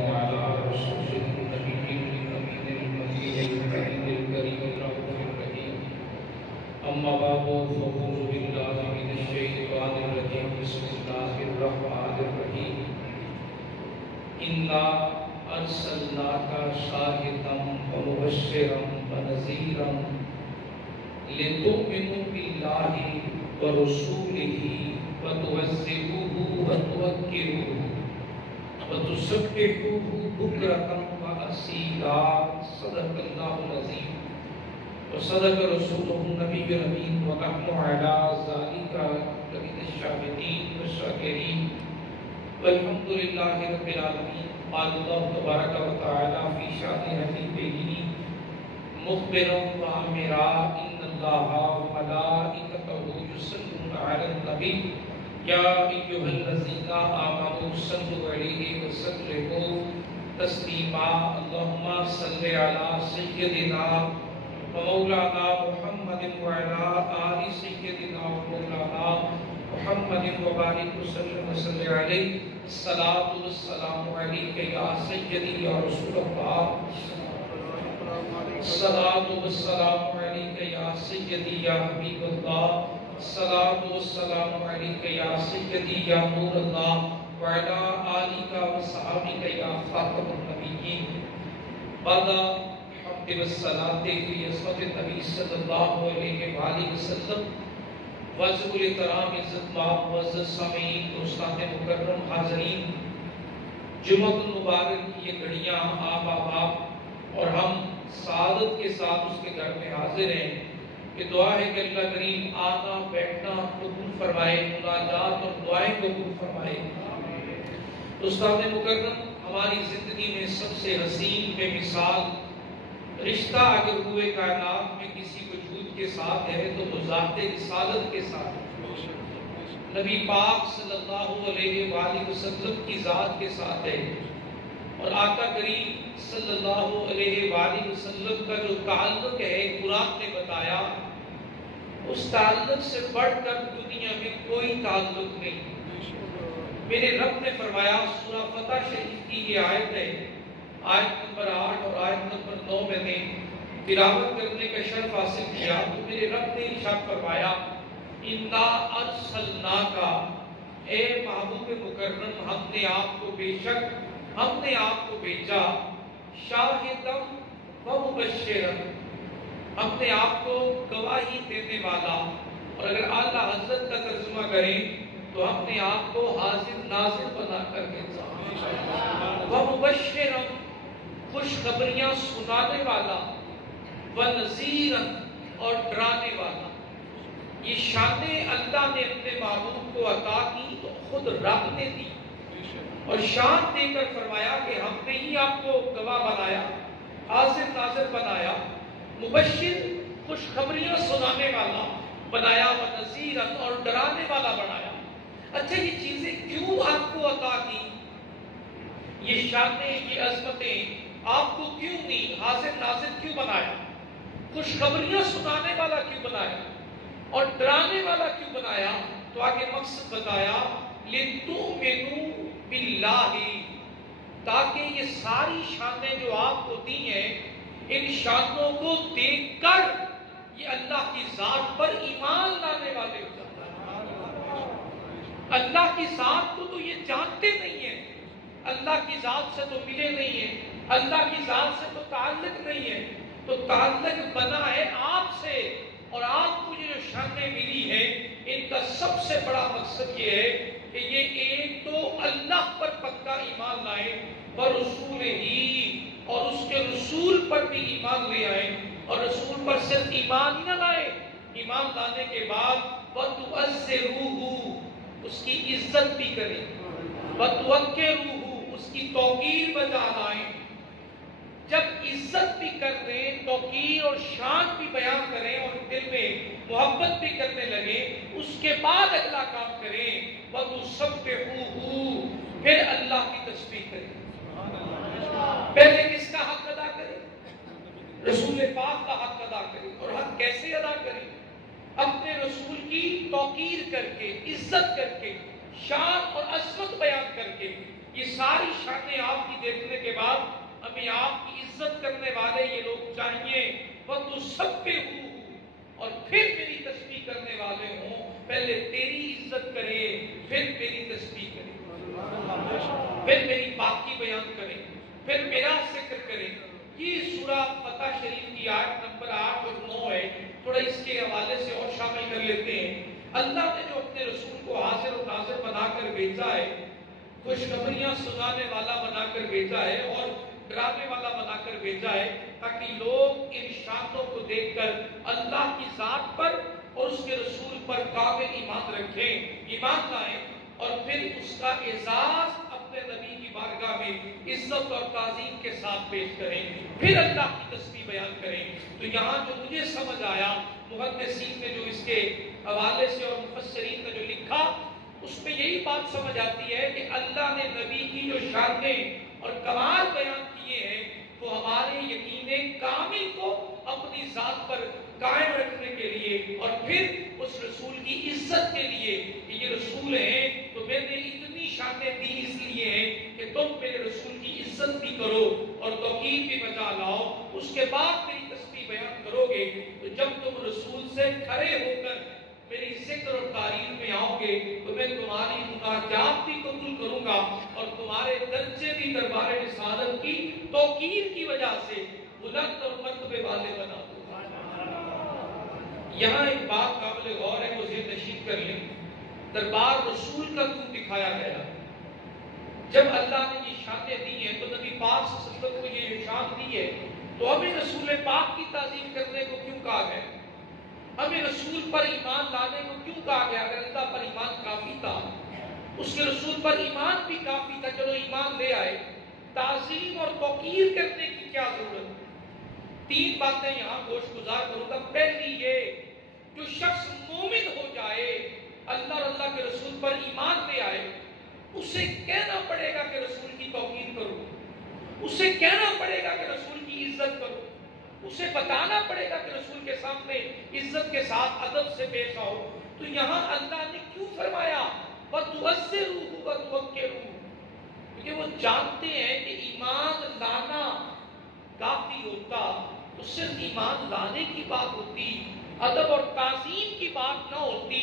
على رسوله النبي الأمين المكي الكريم الكريم الرؤوف الرحيم أما بعد فأعوذ بالله من الشيطان الرجيم بسم الله الرحمن الرحيم إنا أرسلناك شاهدا ومبشرا ونذيرا لتؤمنوا بالله ورسوله وتعزروه وتوقروه وتسبحوه بكرة وأصيلا صدق الله العظيم وصدق رسوله النبي الأمين ونحن على ذلك لمن الشاهدين والشاكرين والحمد لله رب العالمين. قال الله تبارك وتعالى في شأن حبيبه مخبرا وآمرا إن الله وملائكته يصلون على النبي يا أيها الذين آمنوا صلوا عليه وسلموا تسليما. اللهم صل على سيدنا ومولانا محمد وعلى آل سيدنا ومولانا محمد وبارك وسلم وصل عليه. الصلاة والسلام عليك يا سيدي يا رسول الله. الصلاة والسلام عليك يا سيدي يا حبيب الله. الصلاة والسلام عليك يا سيدي يا نور الله وعلى آلك وصحبك يا خاتم النبيين. بعد الحمد والصلاة في عصمت النبي صلى الله عليه وآله وسلم. واجب الاحترام عزت مآب معزز سامعین دوستان مکرم حاضرین، جمعہ المبارک کی یہ گھڑیاں آپ احباب اور ہم سعادت کے ساتھ اس کے گھر میں حاضر ہیں کہ دعا ہے کہ اللہ کریم آنا بیٹھنا قبول فرمائے، مناجات اور دعائیں قبول فرمائے. دوستان مکرم، ہماری زندگی میں سب سے حسین بے مثال رشتہ اگر ہوئے کائنات میں کسی وجود کے ساتھ ہے تو وہ ذات رسالت کے ساتھ ہے. نبی پاک صلی اللہ علیہ وآلہ وسلم کی ذات کے ساتھ ہے. اور آقا کریم صلی اللہ علیہ وآلہ وسلم کا جو تعلق ہے قرآن نے بتایا، اس تعلق سے بڑھ کر دنیا میں کوئی تعلق نہیں. میرے رب نے فرمایا، سورہ فتح شریف کی یہ آیت ہے، آیت نمبر 8 اور آیت نمبر 9 میں نے تلاوت کرنے کا شرف حاصل کیا تو میرے رب نے ارشاد فرمایا، انا ارسلناک، اے محبوب مکرم ہم نے آپ کو بے شک ہم نے آپ کو بھیجا، شاہدم و مبشرا، ہم نے آپ کو گواہی دینے والا. اور اگر اعلیٰ حضرت کا ترجمہ کریں تو ہم نے آپ کو حاضر ناظر بنا کر بھیجا، و مبشرا، خوشخبریاں سنانے والا، و نذیرا، اور ڈرانے والا. یہ شانیں اللہ نے اپنے محبوب کو عطا کی تو خود رب نے دی، اور شان دے کر فرمایا کہ ہم نے ہی آپ کو گواہ بنایا، حاضر ناظر بنایا، مبشر خوشخبریاں سنانے والا بنایا، و نذیرا، اور ڈرانے والا بنایا. اچھا، یہ چیزیں کیوں آپ کو عطا کی؟ یہ شانیں، یہ عظمتیں آپ کو کیوں دی؟ حاضر ناظر کیوں بنایا؟ خوشخبریاں سنانے والا کیوں بنایا؟ اور ڈرانے والا کیوں بنایا؟ تو آگے مقصد بتایا، لِتُؤْمِنُوا بِاللَّهِ، تاکہ یہ ساری شانیں جو آپ کو دی ہیں، ان شانوں کو دیکھ کر یہ اللہ کی ذات پر ایمان لانے والے ہو جاتے ہیں. اللہ کی ذات کو تو یہ جانتے نہیں ہیں، اللہ کی ذات سے تو ملے نہیں ہیں، اللہ کی ذات سے تو تعلق نہیں ہے. تو تعلق بنا ہے آپ سے، اور آپ کو جو شانیں ملی ہیں ان کا سب سے بڑا مقصد یہ ہے کہ یہ ایک تو اللہ پر پکا ایمان لائیں، ورسول ہی، اور اس کے رسول پر بھی ایمان لے آئیں. اور رسول پر صرف ایمان ہی نہ لائیں، ایمان لانے کے بعد وَتُعَزِّرُوهُ، اس کی عزت بھی کریں، وَتُوَقِّرُوهُ، اس کی توقیر بجا لائیں. جب عزت بھی کر دیں، توقیر اور شان بھی بیان کریں اور دل میں محبت بھی کرنے لگیں، اس کے بعد اگلا کام کریں، وَتُسَبِّحُوهُ، پھر اللہ کی تسبیح کریں. پہلے کس کا حق ادا کریں؟ رسول پاک کا حق ادا کریں. اور حق کیسے ادا کریں؟ اپنے رسول کی توقیر کر کے، عزت کر کے، شان اور عظمت بیان کر کے. یہ ساری شانیں آپ کی دیکھنے کے بعد ہمیں آپ کی عزت کرنے والے یہ لوگ چاہیے، وَتُسَبِّحُوهُ، اور پھر میری تسبیح کرنے والے ہوں، پہلے تیری عزت کرے، پھر میری تسبیح کرے، پھر میری پاکی بیان کرے، پھر میرا ذکر کرے۔ یہ سورہ فتح شریف کی آیت نمبر 8 اور 9 ہے، تھوڑا اس کے حوالے سے اور شامل کر لیتے ہیں۔ اللہ نے جو اپنے رسول کو حاضر و ناظر بنا کر بھیجا ہے، خوشخبریاں سنانے والا بنا کر بھیجا ہے اور ڈرانے والا بنا کر بھیجا ہے، تاکہ لوگ ان شانوں کو دیکھ کر اللہ کی ذات پر اور اس کے رسول پر کامل ایمان رکھیں، ایمان لائیں، اور پھر اس کا اعزاز اپنے نبی کی بارگاہ میں عزت اور تعظیم کے ساتھ پیش کریں، پھر اللہ کی تسبیح بیان کریں۔ تو یہاں جو مجھے سمجھ آیا، محدثین نے جو اس کے حوالے سے اور مفسرین نے جو لکھا، اس میں یہی بات سمجھ آتی ہے کہ اللہ نے نبی کی جو شانیں اور کمال بیان کیے ہیں، وہ ہمارے یقین کامل کو اپنی ذات پر قائم رکھنے کے لیے اور پھر اس رسول کی عزت کے لیے کہ یہ رسول ہیں تو میں نے اتنی شانیں دی اس لیے ہیں کہ تم میرے رسول کی عزت بھی کرو اور توقیر بھی بچا لاؤ، اس کے بعد میری تسبیح بیان کرو گے۔ تو جب تم رسول سے کھڑے ہو کر میری ذکر اور تعریف میں آؤ گے تو میں تمہاری مناجات بھی قبول کروں گا اور تمہارے درجے بھی دربار رسالت کی توقیر کی وجہ سے بلند اور مرتبے والے بنا دوں گا۔ یہاں ایک بات قابل غور ہے، مجھے نشید کر لیں، دربار رسول کا کیوں دکھایا گیا؟ جب اللہ نے یہ شانیں دی ہیں تو نبی پاک صلی اللہ علیہ وسلم کو یہ شان دی ہے، تو ہمیں رسول پاک کی تعظیم کرنے کو کیوں کہا گیا؟ ہمیں رسول پر ایمان لانے کو کیوں کہا گیا؟ اگر اللہ پر ایمان کافی تھا، اس کے رسول پر ایمان بھی کافی تھا، چلو ایمان لے آئے، تعظیم اور توقیر کرنے کی کیا ضرورت ہے؟ 3 باتیں یہاں گوش گزار کروں گا۔ پہلی یہ، جو شخص مومن ہو جائے، اللہ اور اللہ کے رسول پر ایمان لے آئے، اسے کہنا پڑے گا کہ رسول کی توقیر کرو، اسے کہنا پڑے گا کہ رسول کی عزت کرو، اسے بتانا پڑے گا کہ رسول کے سامنے عزت کے ساتھ ادب سے پیش آؤ۔ تو یہاں اللہ نے کیوں فرمایا وَتُعَزِّرُوهُ وَتُوَقِّرُوهُ؟ کیونکہ وہ جانتے ہیں کہ ایمان لانا کافی ہوتا تو صرف ایمان لانے کی بات ہوتی، ادب اور تعظیم کی بات نہ ہوتی۔